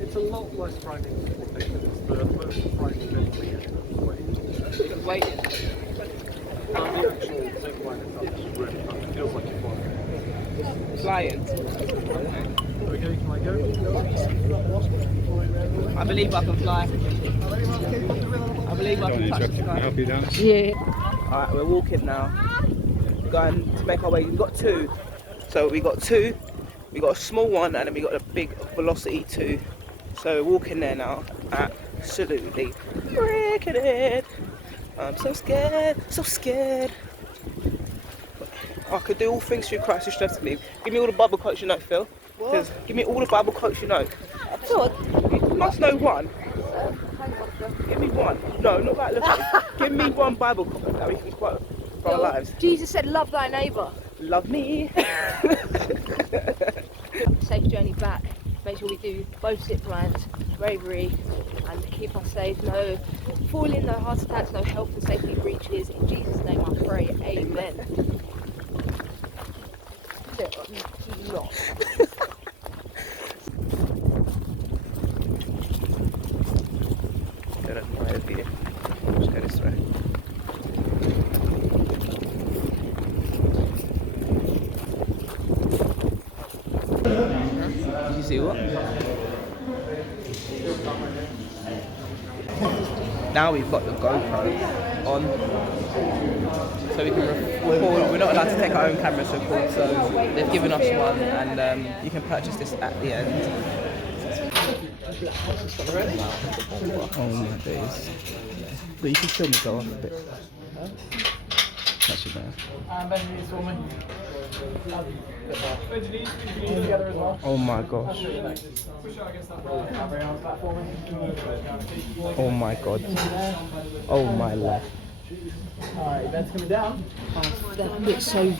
It's a lot less frightening than people think it is. The most frightening bit for you is waiting. The actual zip line itself is really fun. It feels like you're flying. Flying. Okay, can I go? I believe I can fly. I believe I can touch the sky. Help you down? Yeah. Alright, we're walking now. We're going to make our way. We've got two. So we got two. We got a small one and then we got a big velocity 2. So we're walking there now. Absolutely breaking it. I'm so scared, so scared. I could do all things through Christ who strengthens me. Give me all the Bible quotes you know, Phil. Give me all the Bible quotes you know. Phil, you must know one. Give me one. No, not that little. Give me one Bible quote that we can quote for our lives. Jesus said, love thy neighbour. Love me. Safe journey back. Make sure we do both zip lines, bravery, and keep us safe. No falling, no heart attacks, no health and safety breaches. In Jesus' name I pray, amen. Not. Get up right over here. Just go this way. Did you see what? Now we've got the GoPro on, so we can record. We're not allowed to take our own cameras to record, so they've given us one, and you can purchase this at the end. Oh my days. But you can still go off a bit. That's it there. Oh my gosh. Oh my god. Oh my life. Alright, that's coming down. Oh, that looks so...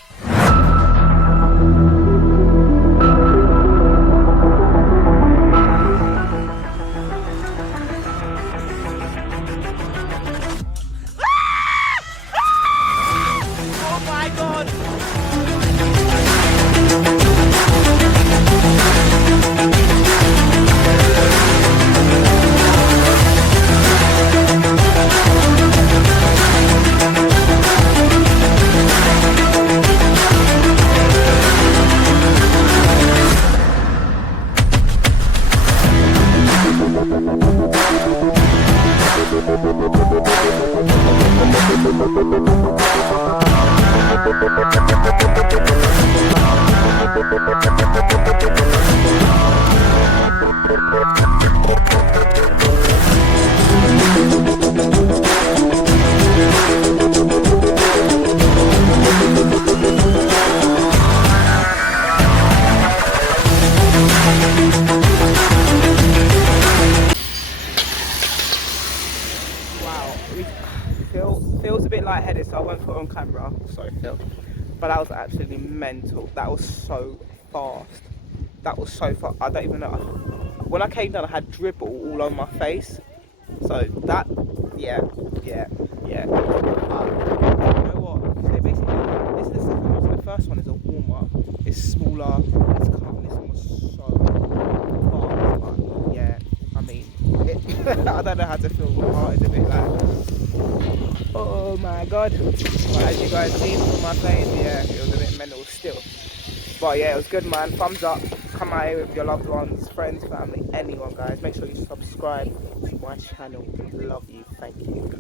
Phil's a bit lightheaded, so I won't put it on camera. Sorry, Phil. But that was absolutely mental. That was so fast. That was so fast. I don't even know. When I came down, I had dribble all on my face. So that, yeah. You know what? So basically, this is the second one. So the first one is a warm-up. It's smaller. It's calm. This one was so fast. But yeah, I mean, I don't know how to feel. My heart is a bit like, oh my god. But as you guys see from my face, yeah, it was a bit mental still. But yeah, it was good, man. Thumbs up. Come out here with your loved ones, friends, family, anyone, guys. Make sure you subscribe to my channel. Love you. Thank you.